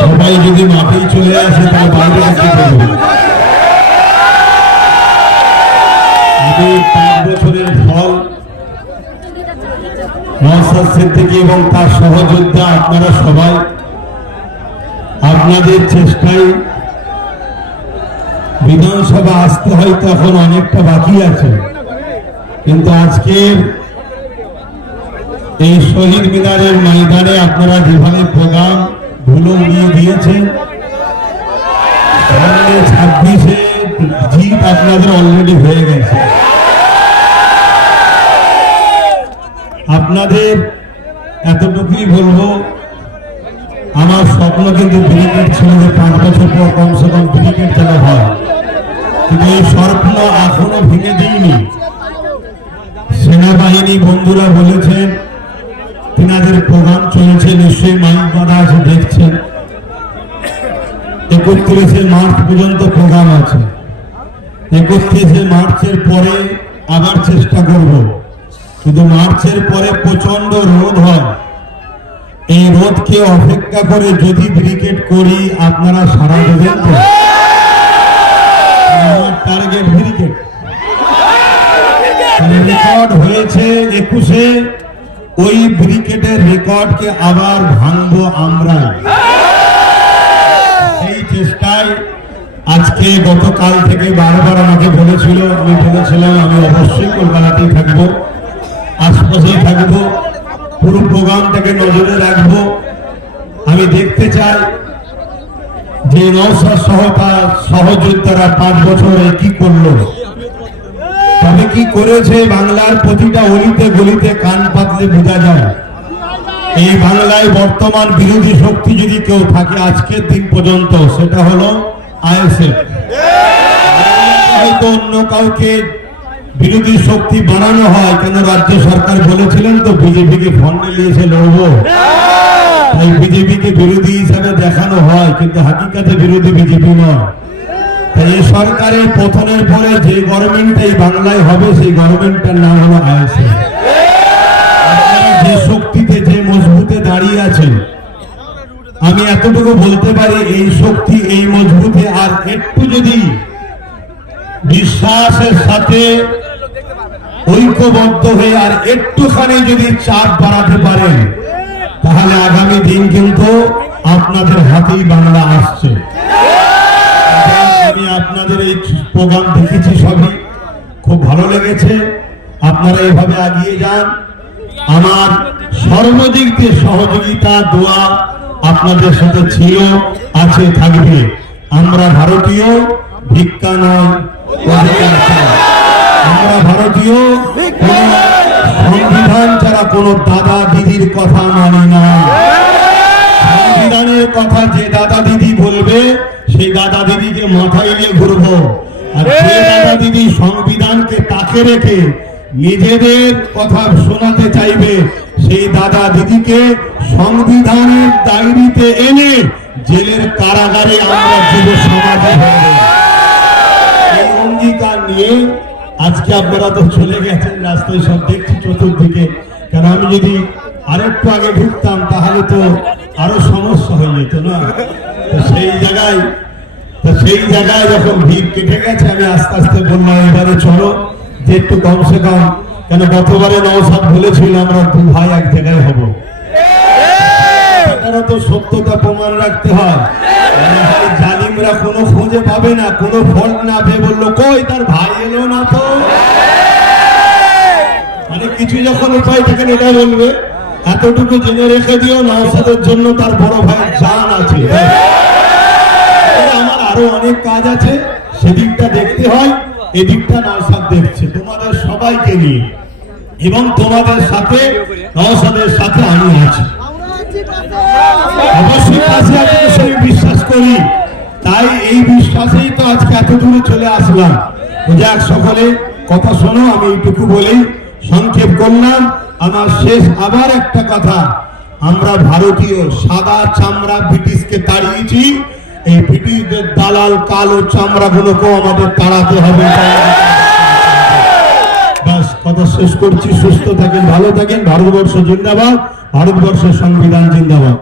সবাই যদি মাঠেই চলে আসে তাহলে বাইরে কি করবো? 5 বছরের ফল নওশাদ সিদ্দিকী এবং তার সহযোদ্ধা আপনারা সবাই আপনাদের চেষ্টায় বিধানসভা আসতে হয়তো এখন অনেকটা বাকি আছে, কিন্তু আজকের এই শহীদ মিনারের ময়দানে আপনারা যেভাবে প্রোগ্রাম ধুলো উড়িয়ে দিয়েছেন, 26-এ জিত আপনাদের অলরেডি হয়ে গেছে। আপনাদের এতটুকুই বলবো, আমার স্বপ্ন কিন্তু ব্রিগেড ছিল যে 5 বছর পর কমসে কম ব্রিগেড চালু হয়, কিন্তু এই স্বপ্ন এখনো ভেঙে দিইনি। সেনাবাহিনী বন্ধুরা বলেছেন তিনাদের প্রোগ্রাম চলছে, নিশ্চয়ই মাইক বাঁধা আছে, দেখছেন 31শে মার্চ পর্যন্ত প্রোগ্রাম আছে। 31শে মার্চের পরে আবার চেষ্টা করব, কিন্তু মার্চের পরে প্রচন্ড রোদ হয়। এই রোদকে অপেক্ষা করে যদি ব্রিগেড করি আপনারা সারা দেবেন তো? আমার টার্গেট ব্রিগেড রেকর্ড হয়েছে 21-এ, ওই ব্রিগেডের রেকর্ডকে আবার ভাঙবো আমরা। এই চেষ্টায় আজকে গতকাল থেকে বারবার আমাকে বলেছিল, আমি বলেছিলাম আমি অবশ্যই কলকাতাতেই থাকবো, আশপাশেই থাকবো, পুরো প্রোগ্রামটাকে নজরে রাখবো। আমি দেখতে চাই যে নওশাদ সহ তার সহযোদ্ধারা 5 বছরে কি করলো, তবে কি করেছে বাংলার প্রতিটা অলিতে গলিতে কান পাতলে বোঝা যায়। এই বাংলায় বর্তমান বিরোধী শক্তি যদি কেউ থাকে আজকের দিন পর্যন্ত, সেটা হলো আইএসএফ। হয়তো অন্য কাউকে বিরোধী শক্তি বানানো হয়, কেন রাজ্য সরকার বলেছিলেন তো বিজেপিকে ফোন নিয়ে লড়বো, তাই বিজেপিকে বিরোধী হিসাবে দেখানো হয়, কিন্তু হাকিকাতে বিরোধী বিজেপি নয়। তাই এই সরকারের পতনের পরে যে গভর্নমেন্টটা এই বাংলায় হবে, সেই গভর্নমেন্টটার নাম হলো আইএসএফ। যে শক্তিতে, যে মজবুতে দাঁড়িয়ে আছে, আমি এতটুকু বলতে পারি এই শক্তি, এই মজবুতে আর একটু যদি বিশ্বাসের সাথে ঐক্যবদ্ধ হয়ে আর একটুখানি যদি চাপ বাড়াতে পারেন, তাহলে আগামী দিন কিন্তু আপনাদের হাতেই বাংলা আসছে। আমি আপনাদের এই প্রোগ্রাম দেখেছি, সবই খুব ভালো লেগেছে। আপনারা এভাবে এগিয়ে যান, আমার সর্বদিক দিয়ে সহযোগিতা দোয়া আপনাদের সাথে ছিল, আছে, থাকবে। আমরা ভারতীয়, ভিক্ষা নয়, আমরা ভারতীয়, সংবিধান ছাড়া কোন দাদা দিদির কথা মানি না। সংবিধানের কথা যে দাদা দিদি বলবে, সেই দাদা দিদিকে মাথায় নিয়ে ঘুরবো, আর যে দাদা দিদি সংবিধানকে তাকে রেখে নিজেদের কথা শোনাতে চাইবে, সেই দাদা দিদিকে সংবিধানের ডায়েরিতে এনে জেলের কারাগারে আমরা যুব সমাজে এই অঙ্গীকার নিয়ে আজকে আপনারা তো চলে গেছেন, রাস্তায় সব দেখছি চতুর্দিকে। কেন আমি যদি আরেকটু আগে ঢুকতাম তাহলে তো আরো সমস্যা হয়ে যেত না। সেই জায়গায় যখন ভিড় কেটে গেছে, আমি আস্তে আস্তে বললাম এবারে চলো যে একটু কমসে কম, কেন গতবারে নওশাদ বলেছিল আমরা 2 ভাই এক জায়গায় হবো, সেটারও তো সত্যতা প্রমাণ রাখতে হয়। জালিমরা কোনো খুঁজে পাবে না, কোনো ফল না পেয়ে বললো কই তার ভাই এলো না তো, মানে কিছু যখন উপায় থাকে এটা বলবে। এতটুকু জেনে রেখে দিও, নওশাদের জন্য তার বড় ভাই জান আছে। আমার আরো অনেক কাজ আছে, সেদিকটা দেখতে হয়, এদিকটা নওশাদ দেখছে তোমাদের সবাইকে নিয়ে, এবং তোমাদের সাথে নওশাদের সাথে আমি আছি, অবশ্যই কাছে আমি বিশ্বাস করি। তাই এই বিশ্বাসেই তো আজকে এত দূরে চলে আসলাম। যাক, সকলে কথা শোনো, আমি এইটুকু বলেই সংক্ষেপ করলাম। আমার শেষ আবার একটা কথা, আমরা ভারতীয়, সাদা চামড়া ব্রিটিশকে তাড়িয়েছি, এই ব্রিটিশদের দালাল কালো চামড়া গুলোকেও আমাদের তাড়াতে হবে। কথা শেষ করছি। সুস্থ থাকেন, ভালো থাকেন। ভারতবর্ষ জিন্দাবাদ, ভারতবর্ষের সংবিধান জিন্দাবাদ।